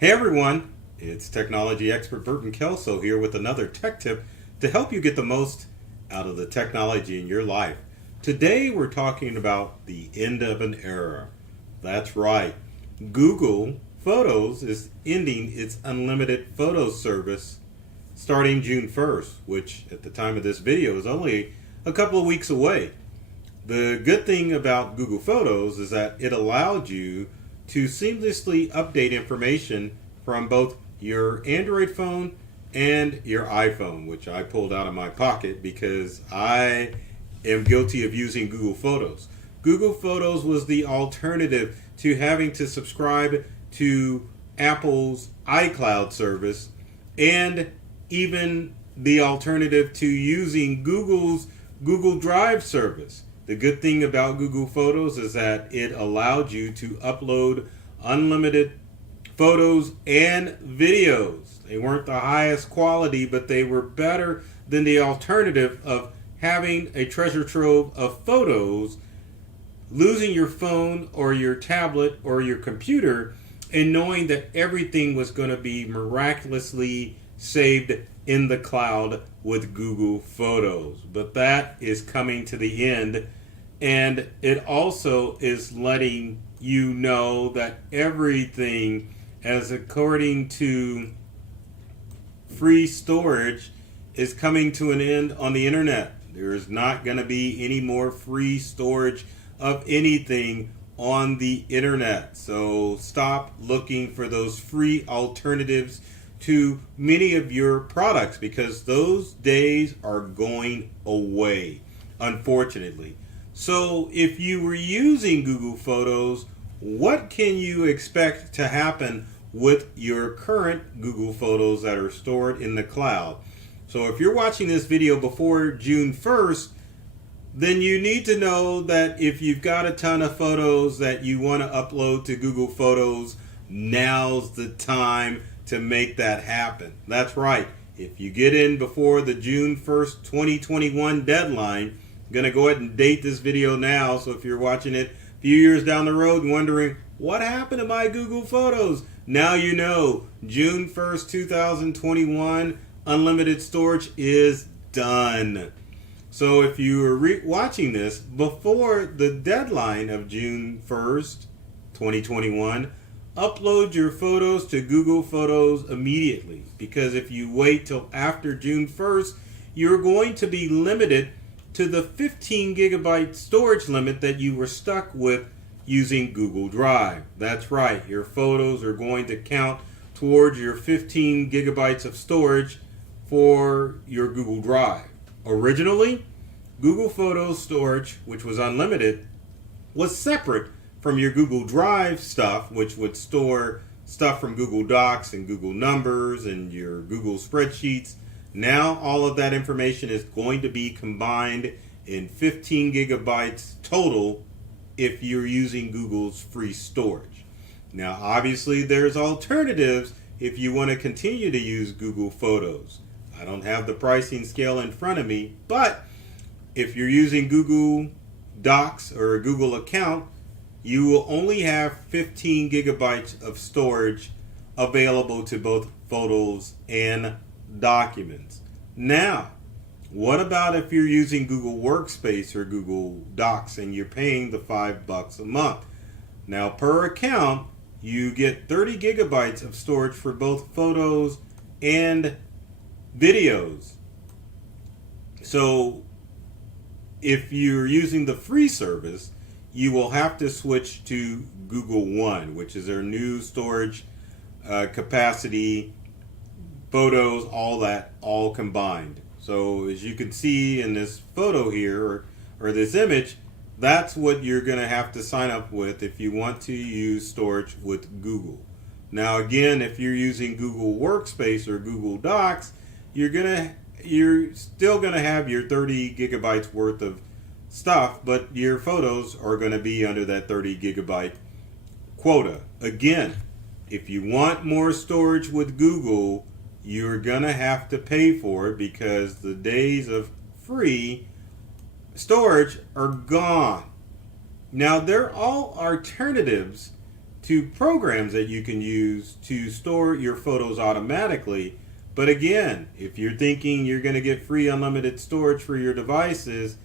Hey everyone, it's technology expert Burton Kelso here with another tech tip to help you get the most out of the technology in your life. Today we're talking about the end of an era. That's right, Google Photos is ending its unlimited photos service starting June 1st, which at the time of this video is only a couple of weeks away. The good thing about Google Photos is that it allowed you to seamlessly update information from both your Android phone and your iPhone, which I pulled out of my pocket because I am guilty of using Google Photos. Google Photos was the alternative to having to subscribe to Apple's iCloud service and even the alternative to using Google's Google Drive service. The good thing about Google Photos is that it allowed you to upload unlimited photos and videos. They weren't the highest quality, but they were better than the alternative of having a treasure trove of photos, losing your phone or your tablet or your computer, and knowing that everything was going to be miraculously saved in the cloud with Google Photos. But that is coming to the end. And it also is letting you know that everything, as according to free storage, is coming to an end on the internet. There is not going to be any more free storage of anything on the internet. So stop looking for those free alternatives to many of your products because those days are going away, unfortunately. So if you were using Google Photos, what can you expect to happen with your current Google Photos that are stored in the cloud? So if you're watching this video before June 1st, then you need to know that if you've got a ton of photos that you want to upload to Google Photos, now's the time to make that happen. That's right. If you get in before the June 1st, 2021 deadline, I'm going to go ahead and date this video now, so if you're watching it a few years down the road and wondering, what happened to my Google Photos? Now you know, June 1st, 2021, unlimited storage is done. So if you are watching this before the deadline of June 1st, 2021, upload your photos to Google Photos immediately. Because if you wait till after June 1st, you're going to be limited to the 15 gigabyte storage limit that you were stuck with using Google Drive. That's right, your photos are going to count towards your 15 gigabytes of storage for your Google Drive. Originally, Google Photos storage, which was unlimited, was separate from your Google Drive stuff, which would store stuff from Google Docs and Google Numbers and your Google spreadsheets. Now all of that information is going to be combined in 15 gigabytes total if you're using Google's free storage. Now obviously there's alternatives if you want to continue to use Google Photos. I don't have the pricing scale in front of me, but if you're using Google Docs or a Google account, you will only have 15 gigabytes of storage available to both photos and documents. Now, what about if you're using Google Workspace or Google Docs and you're paying the $5 a month? Now, per account, you get 30 gigabytes of storage for both photos and videos. So, if you're using the free service, you will have to switch to Google One, which is their new storage capacity, photos, all that, all combined. So as you can see in this photo here, or this image, that's what you're going to have to sign up with if you want to use storage with Google. Now again, if you're using Google Workspace or Google Docs, you're still going to have your 30 gigabytes worth of stuff, but your photos are going to be under that 30 gigabyte quota. Again, if you want more storage with Google, you're going to have to pay for it because the days of free storage are gone. Now, they're all alternatives to programs that you can use to store your photos automatically. But again, if you're thinking you're going to get free unlimited storage for your devices,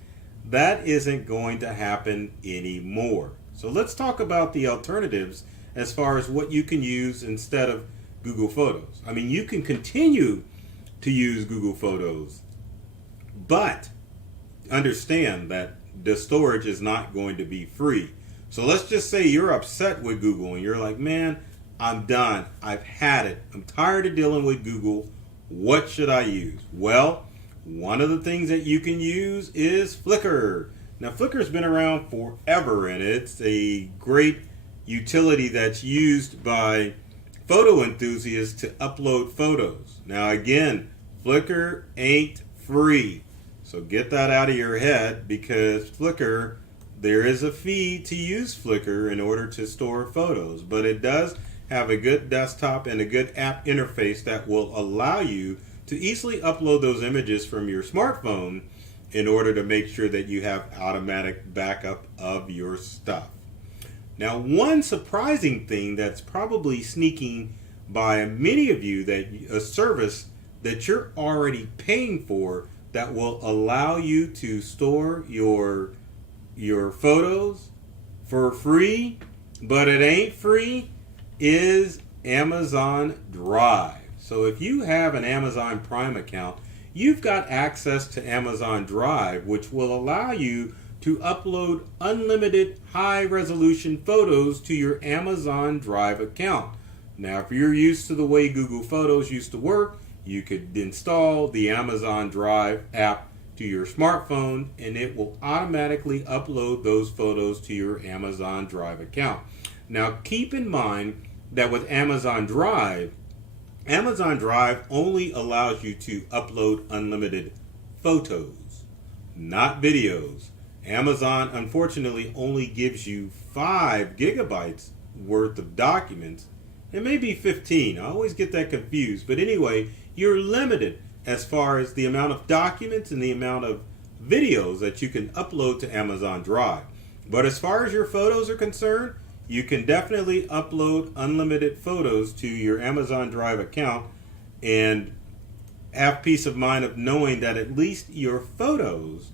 that isn't going to happen anymore. So let's talk about the alternatives as far as what you can use instead of Google Photos. I mean, you can continue to use Google Photos, but understand that the storage is not going to be free. So let's just say you're upset with Google and you're like, man, I'm done. I've had it. I'm tired of dealing with Google. What should I use? Well, one of the things that you can use is Flickr. Now, Flickr's been around forever, and it's a great utility that's used by photo enthusiasts to upload photos. Now, again, Flickr ain't free. So get that out of your head, because Flickr, there is a fee to use Flickr in order to store photos, but it does have a good desktop and a good app interface that will allow you to easily upload those images from your smartphone in order to make sure that you have automatic backup of your stuff. Now, one surprising thing that's probably sneaking by many of you, that a service that you're already paying for that will allow you to store your photos for free, but it ain't free, is Amazon Drive. So if you have an Amazon Prime account, you've got access to Amazon Drive, which will allow you to upload unlimited high-resolution photos to your Amazon Drive account. Now, if you're used to the way Google Photos used to work, you could install the Amazon Drive app to your smartphone, and it will automatically upload those photos to your Amazon Drive account. Now, keep in mind that with Amazon Drive only allows you to upload unlimited photos, not videos. Amazon, unfortunately, only gives you 5 gigabytes worth of documents. It may be 15. I always get that confused. But anyway, you're limited as far as the amount of documents and the amount of videos that you can upload to Amazon Drive. But as far as your photos are concerned, you can definitely upload unlimited photos to your Amazon Drive account and have peace of mind of knowing that at least your photos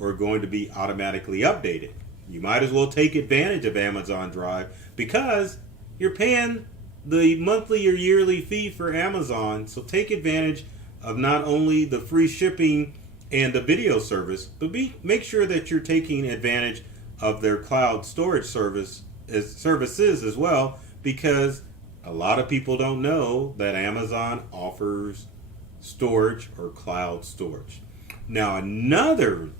are going to be automatically updated. You might as well take advantage of Amazon Drive, because you're paying the monthly or yearly fee for Amazon. So take advantage of not only the free shipping and the video service, but make sure that you're taking advantage of their cloud storage services as well, because a lot of people don't know that Amazon offers storage or cloud storage. Now, another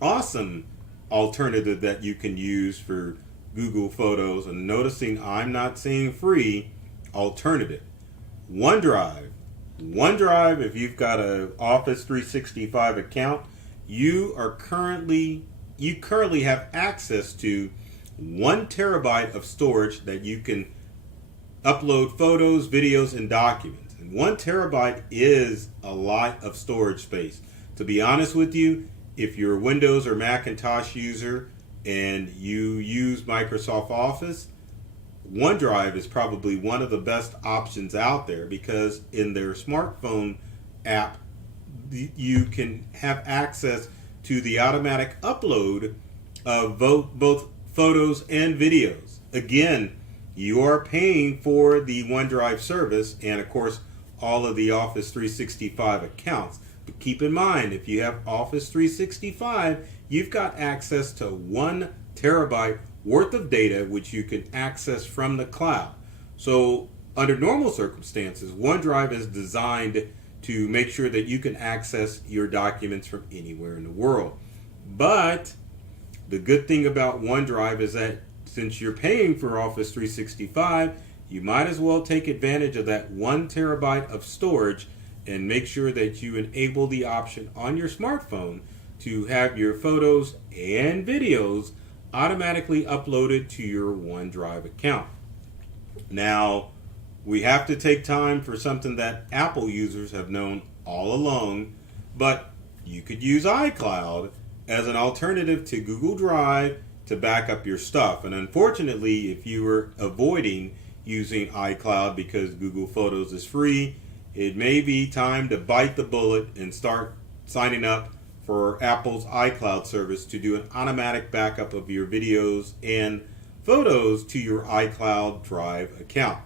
awesome alternative that you can use for Google Photos, and noticing I'm not saying free alternative, OneDrive. OneDrive, if you've got an Office 365 account, you currently have access to 1 terabyte of storage that you can upload photos, videos, and documents. And 1 terabyte is a lot of storage space. To be honest with you, if you're a Windows or Macintosh user and you use Microsoft Office, OneDrive is probably one of the best options out there, because in their smartphone app, you can have access to the automatic upload of both photos and videos. Again, you are paying for the OneDrive service and, of course, all of the Office 365 accounts. But keep in mind, if you have Office 365, you've got access to 1 terabyte worth of data, which you can access from the cloud. So under normal circumstances, OneDrive is designed to make sure that you can access your documents from anywhere in the world. But the good thing about OneDrive is that since you're paying for Office 365, you might as well take advantage of that 1 terabyte of storage and make sure that you enable the option on your smartphone to have your photos and videos automatically uploaded to your OneDrive account. Now, we have to take time for something that Apple users have known all along, but you could use iCloud as an alternative to Google Drive to back up your stuff. And unfortunately, if you were avoiding using iCloud because Google Photos is free, it may be time to bite the bullet and start signing up for Apple's iCloud service to do an automatic backup of your videos and photos to your iCloud Drive account.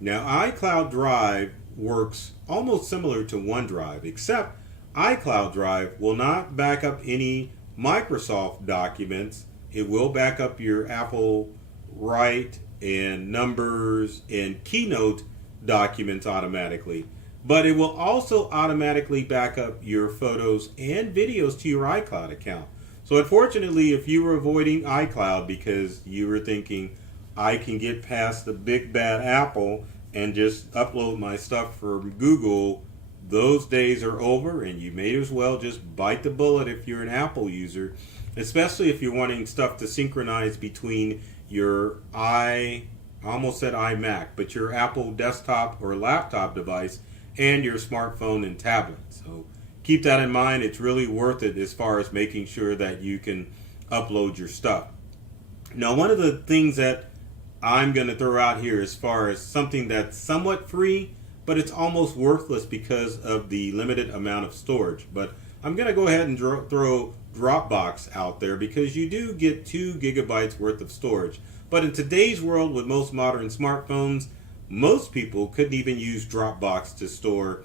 Now, iCloud Drive works almost similar to OneDrive, except iCloud Drive will not back up any Microsoft documents. It will back up your Apple Write and Numbers and Keynote documents automatically. But it will also automatically back up your photos and videos to your iCloud account. So unfortunately, if you were avoiding iCloud because you were thinking, I can get past the big bad Apple and just upload my stuff from Google, those days are over, and you may as well just bite the bullet if you're an Apple user, especially if you're wanting stuff to synchronize between your I almost said iMac, but your Apple desktop or laptop device and your smartphone and tablet. So keep that in mind. It's really worth it as far as making sure that you can upload your stuff. Now, one of the things that I'm going to throw out here as far as something that's somewhat free, but it's almost worthless because of the limited amount of storage. But I'm going to go ahead and throw Dropbox out there because you do get 2 gigabytes worth of storage. But in today's world with most modern smartphones, most people couldn't even use Dropbox to store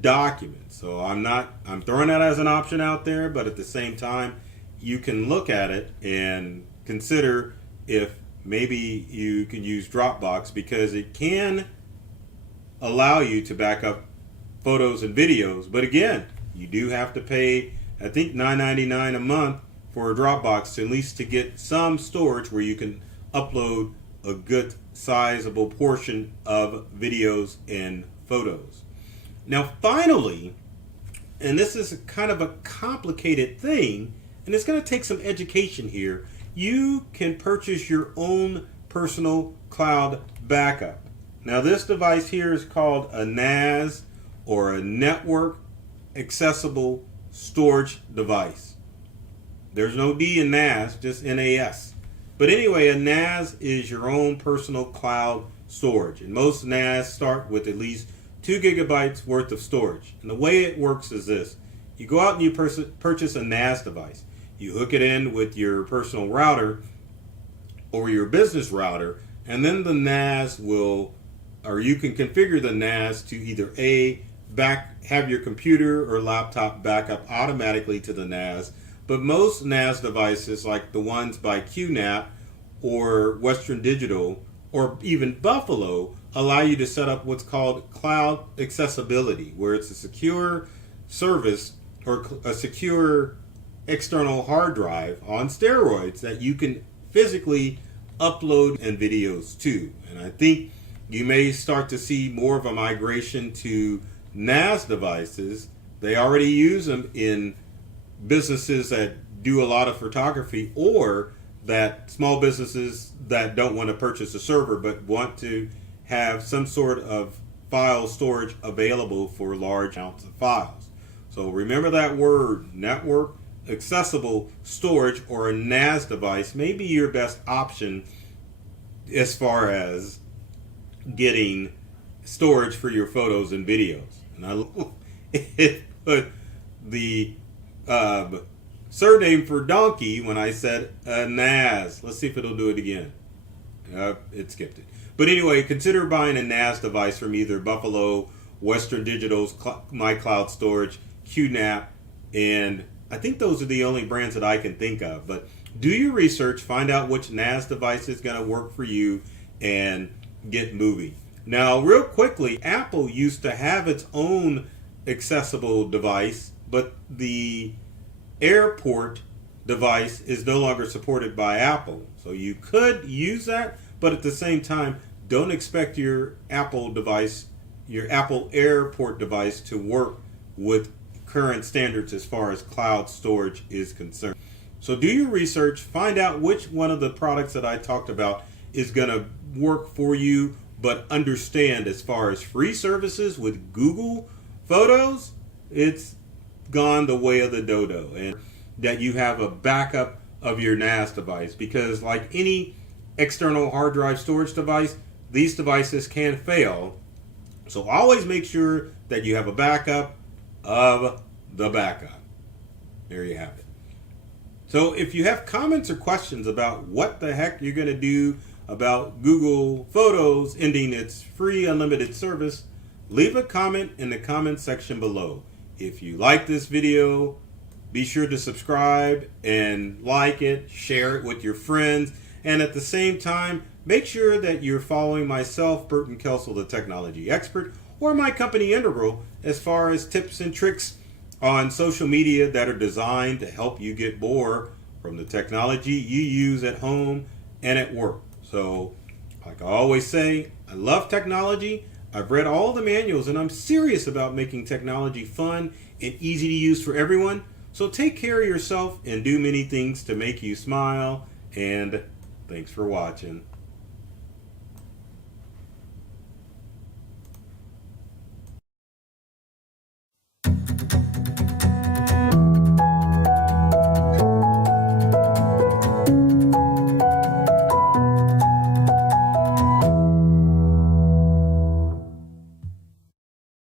documents. So I'm throwing that as an option out there, but at the same time, you can look at it and consider if maybe you can use Dropbox because it can allow you to back up photos and videos. But again, you do have to pay, I think, $9.99 a month for a Dropbox to at least to get some storage where you can upload a good sizable portion of videos and photos. Now finally, and this is kind of a complicated thing, and it's going to take some education here, you can purchase your own personal cloud backup. Now this device here is called a NAS, or a Network Accessible Storage Device. There's no D in NAS, just NAS. But anyway, a NAS is your own personal cloud storage. And most NAS start with at least 2 gigabytes worth of storage. And the way it works is this. You go out and you purchase a NAS device. You hook it in with your personal router or your business router, and then the NAS will, or you can configure the NAS to either have your computer or laptop back up automatically to the NAS. But most NAS devices, like the ones by QNAP or Western Digital or even Buffalo, allow you to set up what's called cloud accessibility, where it's a secure service or a secure external hard drive on steroids that you can physically upload and videos to. And I think you may start to see more of a migration to NAS devices. They already use them in businesses that do a lot of photography, or that small businesses that don't want to purchase a server but want to have some sort of file storage available for large amounts of files. So remember that word, network accessible storage, or a NAS device may be your best option as far as getting storage for your photos and videos. And I put the surname for donkey when I said NAS. Let's see if it'll do it again. It skipped it. But anyway, consider buying a NAS device from either Buffalo, Western Digital's My Cloud Storage, QNAP, and I think those are the only brands that I can think of. But do your research, find out which NAS device is going to work for you, and get moving. Now, real quickly, Apple used to have its own accessible device, but the Airport device is no longer supported by Apple. So you could use that, but at the same time, don't expect your Apple device, your Apple Airport device, to work with current standards as far as cloud storage is concerned. So do your research, find out which one of the products that I talked about is going to work for you, but understand as far as free services with Google Photos, it's gone the way of the dodo, and that you have a backup of your NAS device, because like any external hard drive storage device, these devices can fail. So always make sure that you have a backup of the backup. There you have it. So if you have comments or questions about what the heck you're going to do about Google Photos ending its free unlimited service, leave a comment in the comment section below. If you like this video, be sure to subscribe and like it, share it with your friends, and at the same time, make sure that you're following myself, Burton Kelso, the technology expert, or my company Integral, as far as tips and tricks on social media that are designed to help you get more from the technology you use at home and at work. So, like I always say, I love technology. I've read all the manuals, and I'm serious about making technology fun and easy to use for everyone. So take care of yourself and do many things to make you smile. And thanks for watching.